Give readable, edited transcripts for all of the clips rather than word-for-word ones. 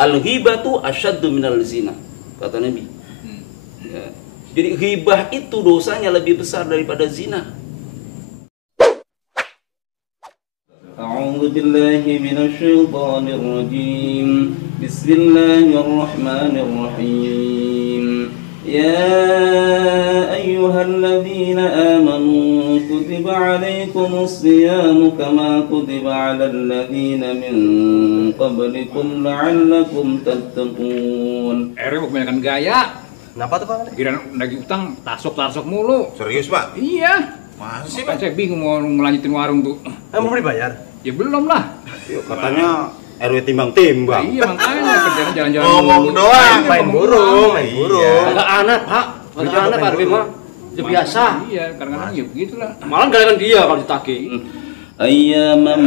Al-ghibatu asyaddu minal zina, kata Nabi. Ya. Jadi ghibah itu dosanya lebih besar daripada zina. A'udzu billahi minasyaitonir rajim. Bismillahirrahmanirrahim. Ya ayyuhalladzina amanu kutiba 'alaikumus shiyamu kama kutiba 'alal ladzina min qablikum la'allakum tattaqun. Mau kebanyakan gaya. Kenapa tuh Pak? Kira lagi utang tasok mulu. Serius Pak? Iya. Masa sih Kan Pak? saya bingung mau melanjutin warung tuh. Belum dibayar? Ya belum lah. Yuk, katanya RW timbang-timbang. Iya makanya kerjaan jalan-jalan. Ngomong mulu. doang. Main burung, main burung. Agak aneh, Pak. Agak aneh, Pak Arbi mah. Itu biasa. Iya, kadang-kadang ya begitulah. Malah galakan dia kalau ditagih. Ayyaman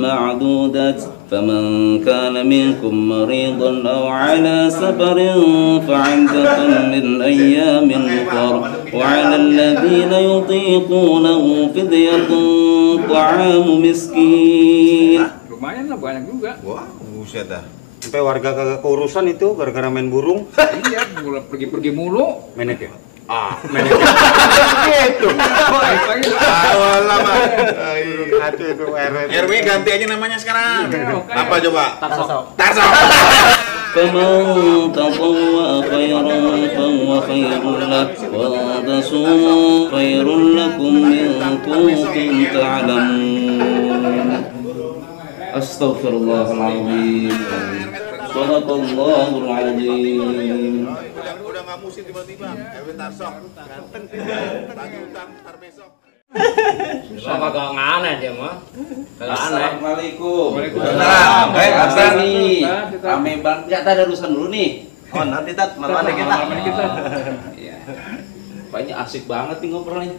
ma'dudat faman kana minkum maridan aw ala safarin fa'iddatun min ayyamin ukhra wa 'ala alladhina yutiqunahu fidyatun ta'amu miskin. Lumayan lah banyak juga. Wah, buset dah. Sampai warga kagak keurusan itu gara-gara main burung. Iya, mulai pergi-pergi mulu. Menek ya? Gitu. Pagi-pagi Awal lama. Aduh itu RW. RW ganti aja namanya sekarang. Iya, Apa coba? Tarso. فمن تطوع خيرا فهو خير له وأن تصوموا خير لكم إن كنتم تعلمون. أستغفر الله العظيم. صدق الله العظيم. Udah nggak musim tiba-tiba. RW Tarso. Tagih utang ntar besok. Kagak aneh dia mah. Kagak aneh. Assalamualaikum. Waalaikumsalam. Apa nih? Kita- Rame banget. Ya, ada urusan dulu nih. Oh nanti Tat, malam ada kita. Malam kita. Iya. Banyak asik banget nih ngobrolnya.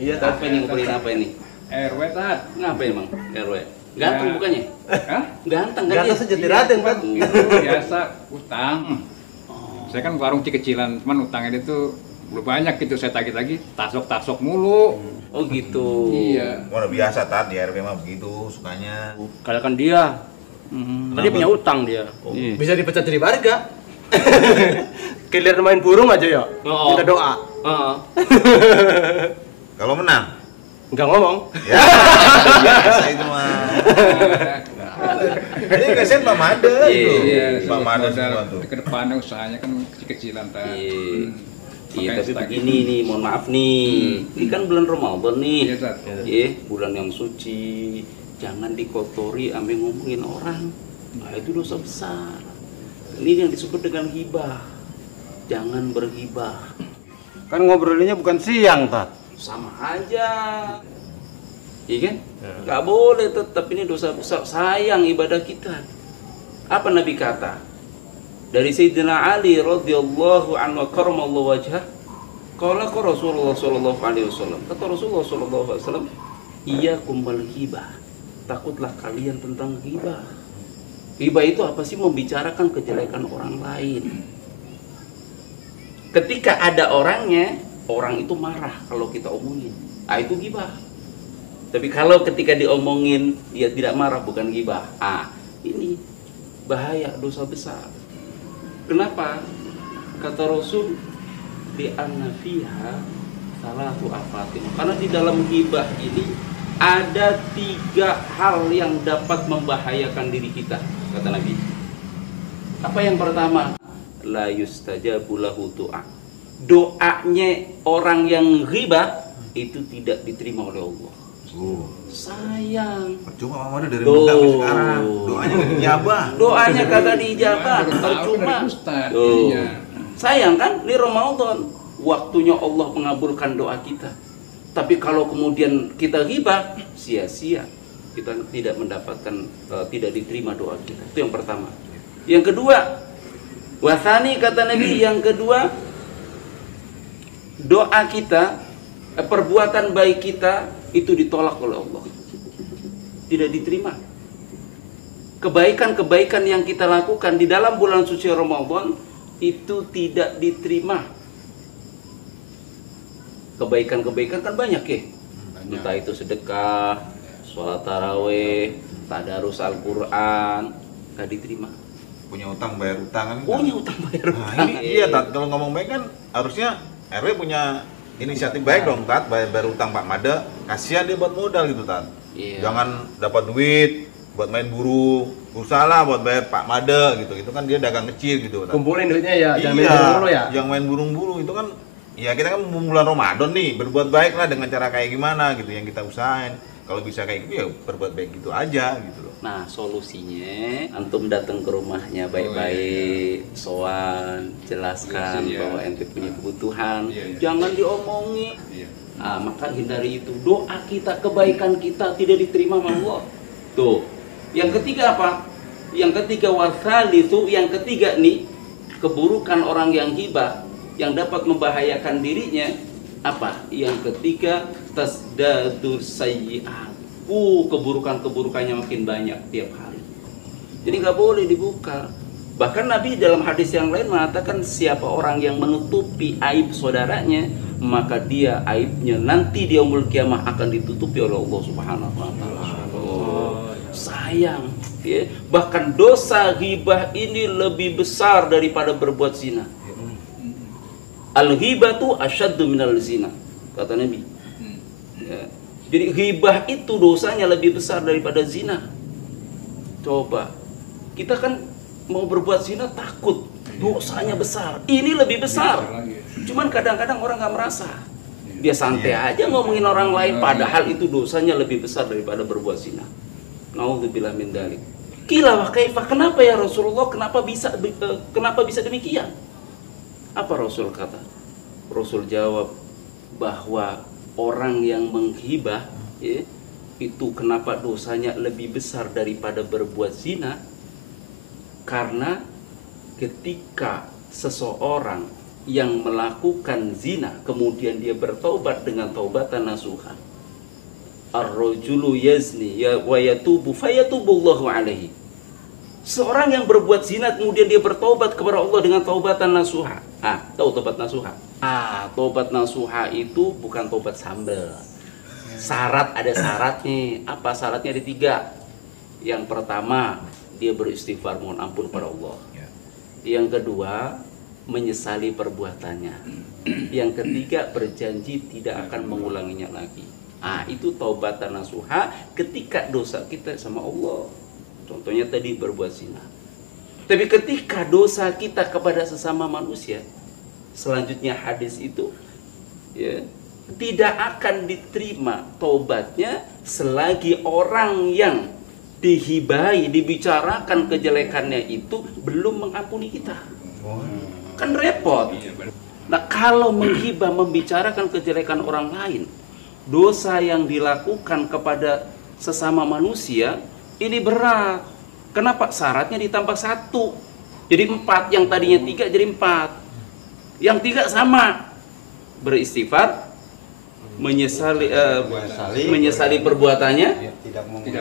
Iya Tat. Apa nih ngobrolin apa ini? RW Tat. Ngapa emang RW? Ganteng Ya. bukannya? Hah? Ganteng kan Ganteng dia? sejati raden Tat. Itu biasa utang. Saya kan warung kecilan, cuman utangnya itu belum banyak gitu, saya tagih-tagih tasok mulu. Oh gitu. Iya. Udah biasa Tat di RW mah begitu sukanya. Kalakan dia. Tadi punya utang dia. Iya. Bisa dipecat jadi warga. Kalian main burung aja ya. Oh. Kita doa. Heeh. Kalau menang, Enggak ngomong. ya biasa itu mah. Ini kasihan Pak Made itu. Iya, Pak Made semua tuh. ke depannya usahanya kan kecil-kecilan Tat. Iya. Iya, Makanya tapi setagih. begini nih, mohon maaf nih. Ini kan bulan Ramadan nih. Iya, Tat. Iya, bulan yang suci. Jangan dikotori ame ngomongin orang. Nah, itu dosa besar. Ini yang disebut dengan ghibah. Jangan berghibah. Kan ngobrolinnya bukan siang, Tat. Sama aja. Iya kan? Nggak boleh, tetap ini dosa besar. Sayang ibadah kita. Apa Nabi kata? Dari Sayyidina Ali radhiyallahu anhu karramallahu wajhah, qala Rasulullah sallallahu alaihi wasallam. Kata Rasulullah sallallahu alaihi wasallam, iyyakum bil ghibah. Takutlah kalian tentang ghibah. Ghibah itu apa sih? Membicarakan kejelekan orang lain. Ketika ada orangnya, orang itu marah kalau kita omongin. Ah, itu ghibah. Tapi kalau ketika diomongin dia tidak marah, bukan ghibah. Ah, ini bahaya, dosa besar. Kenapa? Kata Rasul, bi anna fiha salatu afatin. Karena di dalam ghibah ini ada 3 hal yang dapat membahayakan diri kita, kata Nabi. Apa yang pertama? La yustajabu lahu du'a. Doanya orang yang ghibah itu tidak diterima oleh Allah. Sayang. Percuma Pak Made dari muda sampai sekarang. Doanya nggak dijabah. Doanya kagak dijabah, Baru tahu percuma. dari Ustaz. Tuh. Iya. Sayang kan, ini Ramadan, waktunya Allah mengabulkan doa kita. Tapi kalau kemudian kita ghibah, sia-sia. Kita tidak mendapatkan, tidak diterima doa kita. Itu yang pertama. Yang kedua, wasani kata Nabi, yang kedua, doa kita, perbuatan baik kita itu ditolak oleh Allah. Tidak diterima. Kebaikan-kebaikan yang kita lakukan di dalam bulan suci Ramadan itu tidak diterima. Kebaikan-kebaikan kan banyak ya. Entah itu sedekah, sholat taraweh, tadarus Al-Quran, gak diterima. punya utang bayar utang kan. Punya utang bayar Nah, utang. ini iya Tat, kalau ngomong baik kan harusnya RW punya inisiatif baik dong Tat, bayar utang Pak Made, kasihan dia buat modal gitu Tat. Iya. Jangan dapat duit buat main burung, usaha buat bayar Pak Made gitu. Itu kan dia dagang kecil gitu Tat. Kumpulin duitnya ya, jangan main Iya, burung ya. yang main burung-burung itu kan ya kita kan bulan Ramadan nih, berbuat baik lah dengan cara kayak gimana gitu yang kita usahain. Kalau bisa kayak gitu ya berbuat baik gitu aja gitu loh. Nah, solusinya antum datang ke rumahnya baik-baik, sowan, jelaskan Iya. bahwa ente punya kebutuhan, Iya. jangan diomongi. Iya. Ah, maka hindari itu. Doa kita, kebaikan kita tidak diterima sama Allah. Tuh. Yang ketiga apa? Yang ketiga wasalisu, yang ketiga nih, keburukan orang yang hibah yang dapat membahayakan dirinya apa? Yang ketiga tasdadur sayyi'at. Keburukan-keburukannya makin banyak tiap hari. Jadi nggak boleh dibuka. Bahkan Nabi dalam hadis yang lain mengatakan siapa orang yang menutupi aib saudaranya, maka dia aibnya nanti di yaumul kiamah akan ditutupi oleh Allah Subhanahu wa taala. Sayang, ya. Bahkan dosa ghibah ini lebih besar daripada berbuat zina. Al-ghibatu asyaddu minal zina, kata Nabi. Ya. Jadi ghibah itu dosanya lebih besar daripada zina. Coba, kita kan mau berbuat zina takut, dosanya besar. Ini lebih besar. Cuman kadang-kadang orang nggak merasa. Dia santai aja ngomongin orang lain, padahal itu dosanya lebih besar daripada berbuat zina. Naudzubillah min dzalik. Qila wa kaifa, kenapa ya Rasulullah? Kenapa bisa demikian? Apa Rasul kata? Rasul jawab bahwa orang yang menghibah, ya, itu kenapa dosanya lebih besar daripada berbuat zina? Karena ketika seseorang yang melakukan zina kemudian dia bertaubat dengan taubatan nasuha, ar-rajulu yazni wa yatubu fayatubullahu alaihi. Seorang yang berbuat zina kemudian dia bertaubat kepada Allah dengan taubatan nasuha. Tahu taubat nasuha? Taubat nasuha itu bukan taubat sambel. Ada syaratnya. Apa syaratnya? Ada 3. Yang pertama, dia beristighfar mohon ampun kepada Allah. Yang kedua, menyesali perbuatannya. Yang ketiga, berjanji tidak akan mengulanginya lagi. Itu taubatan nasuha ketika dosa kita sama Allah. Contohnya tadi berbuat zina. Tapi ketika dosa kita kepada sesama manusia, selanjutnya hadis itu, ya, tidak akan diterima taubatnya selagi orang yang dihibai, dibicarakan kejelekannya itu belum mengampuni kita. Kan repot. Nah, kalau menghibah, membicarakan kejelekan orang lain, dosa yang dilakukan kepada sesama manusia ini berat. Kenapa? Syaratnya ditambah 1. Jadi 4. Yang tadinya 3 jadi 4. Yang 3 sama. Beristighfar, menyesali perbuatannya.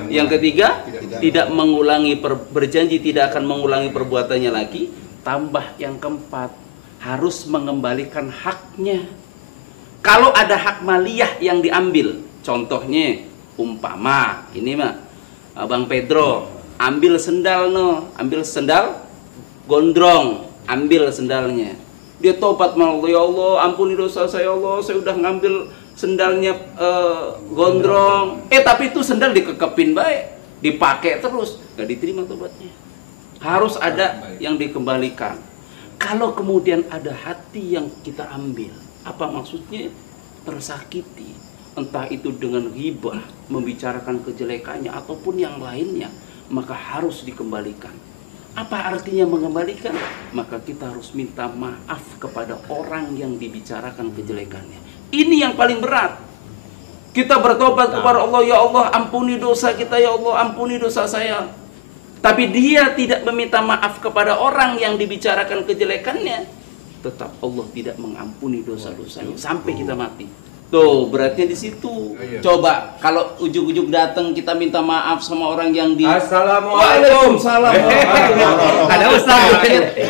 Yang ketiga, tidak mengulangi, berjanji tidak akan mengulangi perbuatannya lagi. Tambah yang keempat, harus mengembalikan haknya. Kalau ada hak maliyah yang diambil, contohnya umpama ini mah Abang Pedro ambil sendal gondrong, ambil sendalnya. Dia tobat sama Allah, ya Allah ampuni dosa saya, Allah saya udah ngambil sendalnya gondrong. Tapi itu sendal dikekepin baik, dipakai terus, gak diterima tobatnya. Harus ada yang dikembalikan. Kalau kemudian ada hati yang kita ambil, apa maksudnya? Tersakiti, entah itu dengan ghibah, membicarakan kejelekannya ataupun yang lainnya, maka harus dikembalikan. Apa artinya mengembalikan? Maka kita harus minta maaf kepada orang yang dibicarakan kejelekannya. Ini yang paling berat. Kita bertobat kepada Allah, ya Allah ampuni dosa kita, ya Allah ampuni dosa saya. Tapi dia tidak meminta maaf kepada orang yang dibicarakan kejelekannya, tetap Allah tidak mengampuni dosa-dosanya sampai kita mati. Tuh, beratnya di situ. Coba kalau ujung-ujung datang kita minta maaf sama orang yang di Assalamualaikum. Waalaikumsalam. Ada ustaz.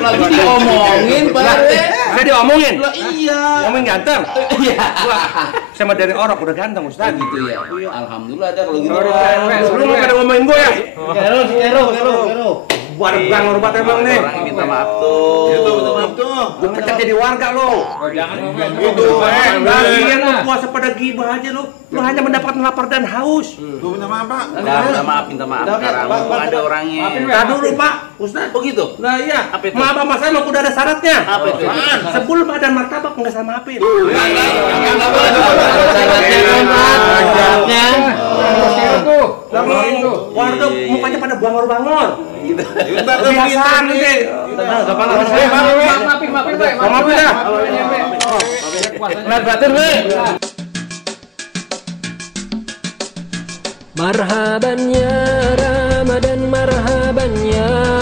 Lagi diomongin, Pak. Saya diomongin. Lah iya. Ngomongin ganteng. Iya. Sama dari orang udah ganteng ustaz. Gitu ya. Alhamdulillah ada kalau gitu. Sebelum pada ngomongin gue ya. Kero. buat bangor banget emang nih. Orang minta maaf tuh. Itu betul maaf tuh. Lu pecat jadi warga lo. Oh, jangan Gitu, Lagian lu puasa pada gibah aja lu. Lu hanya mendapatkan lapar dan haus. Gue minta maaf, Pak. Minta maaf sekarang. Mumpung ada orangnya. Nah dulu Pak, Ustaz. Begitu. Nah iya, Apa itu? maaf sama saya mah udah ada syaratnya. Apa itu? Sebelum ada martabak nggak sama maafin. Syaratnya. tuh. Warga mukanya pada bangor-bangor. Gitu. Kebiasaan ini. Maafin, Pak. Maafin dah. Nah, batin, Pak. Marhaban ya Ramadan, marhaban ya